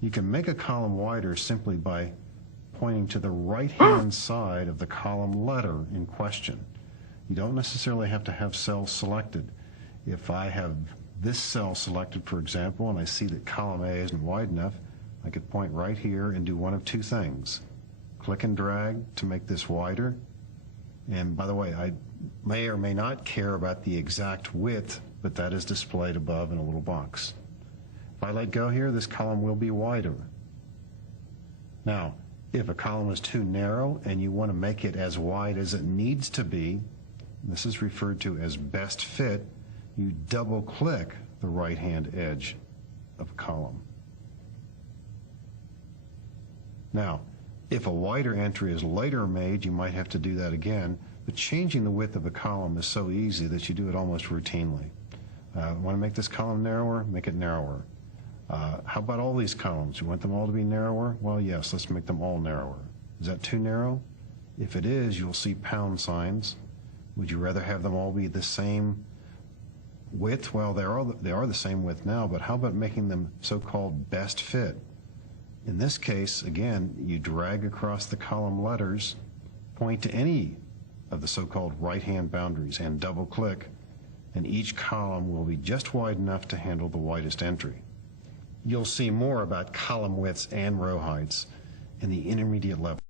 You can make a column wider simply by pointing to the right-hand side of the column letter in question. You don't necessarily have to have cells selected. If I have this cell selected, for example, and I see that column A isn't wide enough, I could point right here and do one of two things. Click and drag to make this wider. And by the way, I may or may not care about the exact width, but that is displayed above in a little box. If I let go here, this column will be wider. Now, if a column is too narrow and you want to make it as wide as it needs to be, this is referred to as best fit, you double click the right-hand edge of a column. Now, if a wider entry is later made, you might have to do that again, but changing the width of a column is so easy that you do it almost routinely. Want to make this column narrower? Make it narrower. How about all these columns? You want them all to be narrower? Well, yes, let's make them all narrower. Is that too narrow? If it is, you'll see pound signs. Would you rather have them all be the same width? Well, they are the same width now, but how about making them so-called best fit? In this case, again, you drag across the column letters, point to any of the so-called right-hand boundaries, and double-click, and each column will be just wide enough to handle the widest entry. You'll see more about column widths and row heights in the intermediate level.